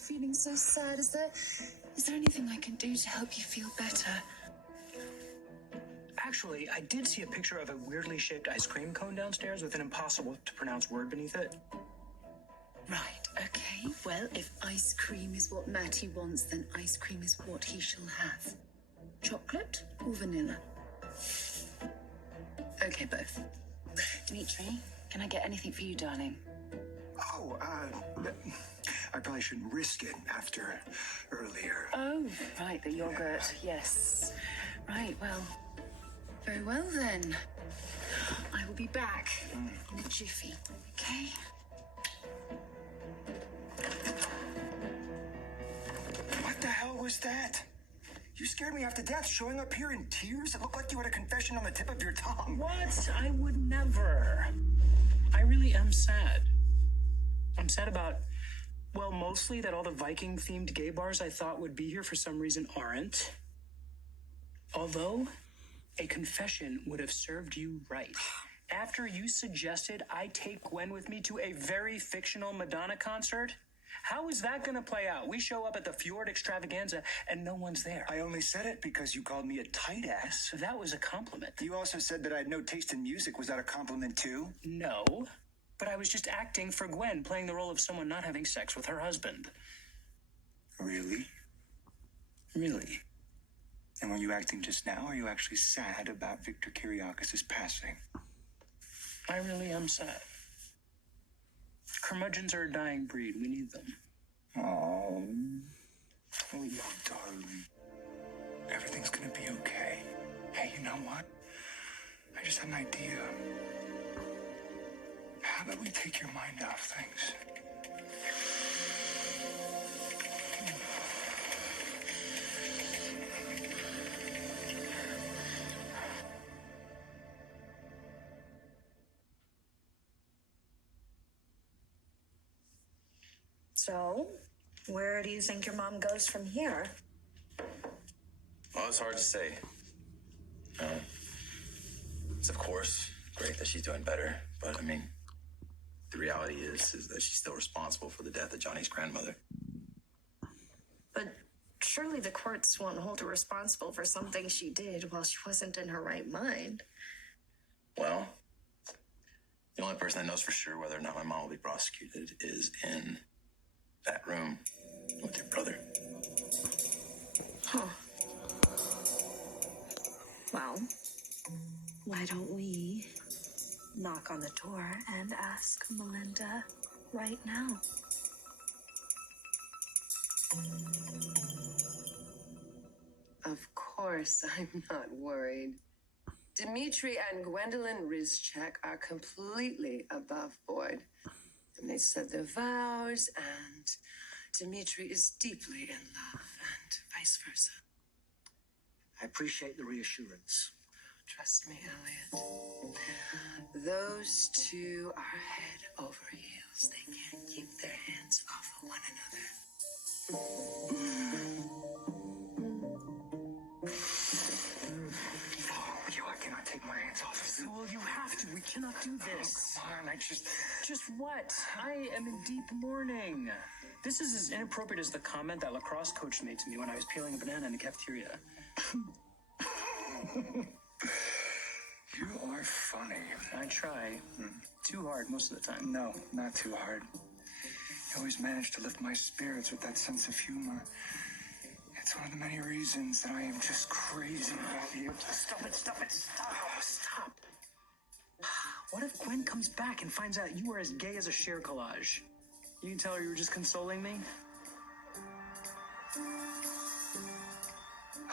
feeling so sad. Is there anything I can do to help you feel better? Actually, I did see a picture of a weirdly shaped ice cream cone downstairs with an impossible to pronounce word beneath it. Right, okay. Well, if ice cream is what Matty wants, then ice cream is what he shall have. Chocolate or vanilla? Okay, both. Dimitri, can I get anything for you, darling? Oh, I probably shouldn't risk it after earlier. Oh, right, the yogurt, yes. Right, well, very well then. I will be back in a jiffy, okay? What the hell was that? You scared me half to death, showing up here in tears. It looked like you had a confession on the tip of your tongue. What? I would never. I really am sad. I'm sad about, well, mostly that all the Viking-themed gay bars I thought would be here for some reason aren't. Although, a confession would have served you right. After you suggested I take Gwen with me to a very fictional Madonna concert, how is that going to play out? We show up at the Fjord Extravaganza and no one's there. I only said it because you called me a tight ass. That was a compliment. You also said that I had no taste in music. Was that a compliment too? No, but I was just acting for Gwen, playing the role of someone not having sex with her husband. Really? Really? And were you acting just now, or are you actually sad about Victor Kiriakis' passing? I really am sad. Curmudgeons are a dying breed. We need them. Oh, darling. Everything's gonna be okay. Hey, you know what? I just had an idea. How about we take your mind off things? So, where do you think your mom goes from here? Well, it's hard to say. It's of course great that she's doing better, but I mean, the reality is that she's still responsible for the death of Johnny's grandmother. But surely the courts won't hold her responsible for something she did while she wasn't in her right mind. Well, the only person that knows for sure whether or not my mom will be prosecuted is in that room with your brother. Huh. Well, why don't we knock on the door and ask Melinda right now? Of course, I'm not worried. Dimitri and Gwendolyn Rizchek are completely above board. And they said their vows, and Dimitri is deeply in love, and vice versa. I appreciate the reassurance. Trust me, Elliot. Those two are head over heels. They can't keep their hands off of one another. I cannot take my hands off of you. Well, you have to. We cannot do this. Oh, come on, Just what? I am in deep mourning. This is as inappropriate as the comment that lacrosse coach made to me when I was peeling a banana in the cafeteria. You are funny. I try. Too hard most of the time. No, not too hard. You always manage to lift my spirits with that sense of humor. It's one of the many reasons that I am just crazy about you. Stop it. Stop. What if Gwen comes back and finds out you were as gay as a share collage? You can tell her you were just consoling me?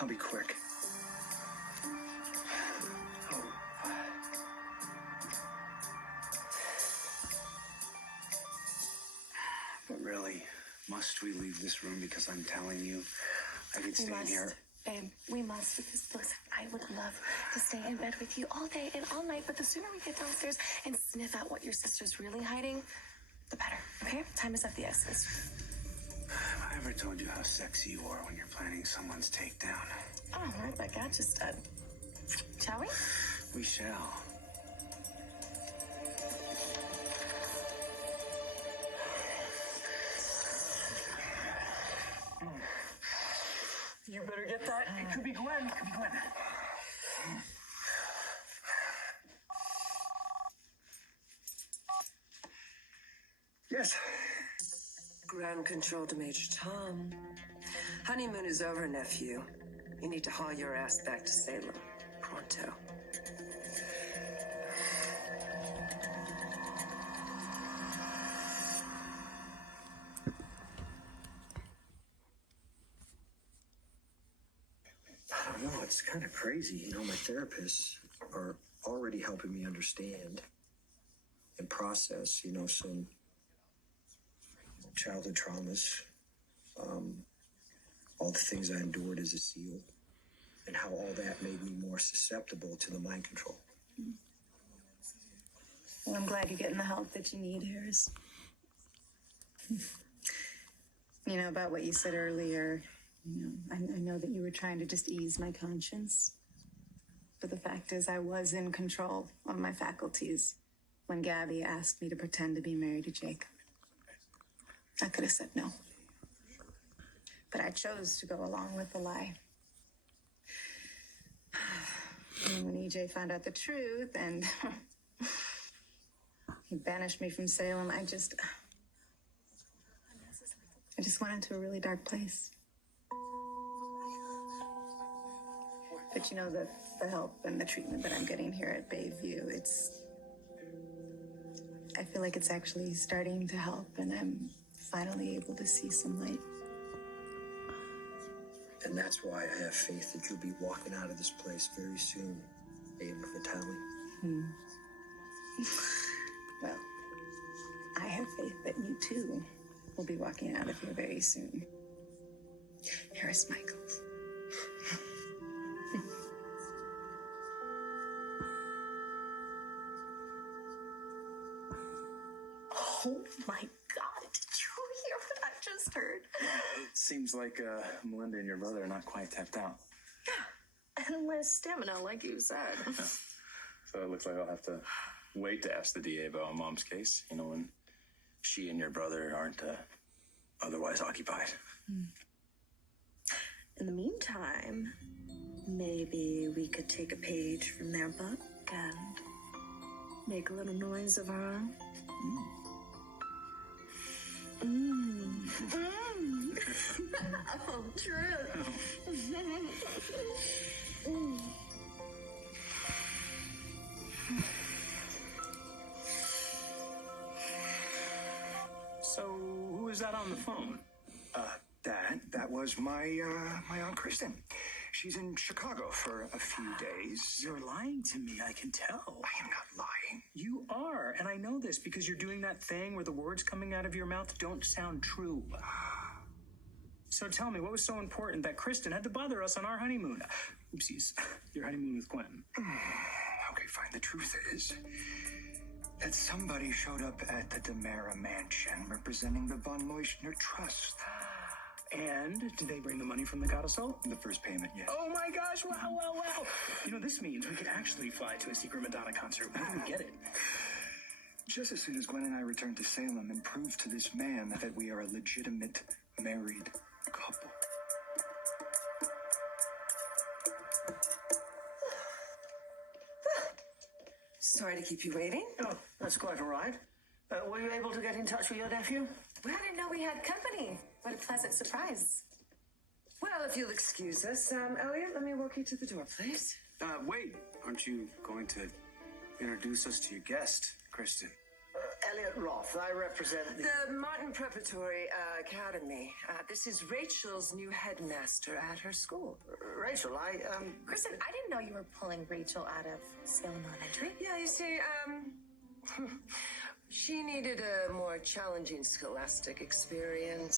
I'll be quick. But really, must we leave this room? Because I'm telling you, I could stay in here. Babe, we must, because listen, I would love to stay in bed with you all day and all night, but the sooner we get downstairs and sniff out what your sister's really hiding, the better, okay? Time is of the essence. Have I ever told you how sexy you are when you're planning someone's takedown? All right, my God, just, shall we? We shall. get that? It could be Gwen. It could be Gwen. Yes. Ground control to Major Tom. Honeymoon is over, nephew. You need to haul your ass back to Salem. Pronto. I don't know. It's kind of crazy. You know, my therapists are already helping me understand and process, you know, some childhood traumas, all the things I endured as a SEAL, and how all that made me more susceptible to the mind control. Well, I'm glad you're getting the help that you need, Harris. You know, about what you said earlier, you know, I know that you were trying to just ease my conscience. But the fact is, I was in control of my faculties when Gabby asked me to pretend to be married to Jacob. I could have said no. But I chose to go along with the lie. And when EJ found out the truth and he banished me from Salem, I just went into a really dark place. But you know, the help and the treatment that I'm getting here at Bayview, I feel like it's actually starting to help, and I'm finally able to see some light. And that's why I have faith that you'll be walking out of this place very soon, Ava Vitale. Well, I have faith that you too will be walking out of here very soon. Harris Michaels. Oh my God, did you hear what I just heard? It seems like Melinda and your brother are not quite tapped out. And less stamina, like you said. So it looks like I'll have to wait to ask the DA about Mom's case, you know, when she and your brother aren't otherwise occupied. In the meantime, maybe we could take a page from their book and make a little noise of our own. Oh, true. So, who is that on the phone? That was my Aunt Kristen. She's in Chicago for a few days. You're lying to me, I can tell. I am not lying. You are, and I know this because you're doing that thing where the words coming out of your mouth don't sound true. So tell me, what was so important that Kristen had to bother us on our honeymoon? Oopsies, your honeymoon with Gwen. Okay, fine. The truth is that somebody showed up at the DeMera mansion representing the von Leuschner Trust. And did they bring the money from the Codicil? The first payment, yes. Oh my gosh, wow. You know, this means we could actually fly to a secret Madonna concert. When do we get it? Just as soon as Gwen and I return to Salem and prove to this man that we are a legitimate married couple. Sorry to keep you waiting. Oh, that's quite all right. Were you able to get in touch with your nephew? I didn't know we had company. What a pleasant surprise. Well, if you'll excuse us, Elliot, let me walk you to the door, please. Wait, aren't you going to introduce us to your guest, Kristen? Elliot Roth. I represent The Martin Preparatory Academy. This is Rachel's new headmaster at her school. Rachel, Kristen, I didn't know you were pulling Rachel out of Salem Elementary. Yeah, you see, she needed a more challenging scholastic experience.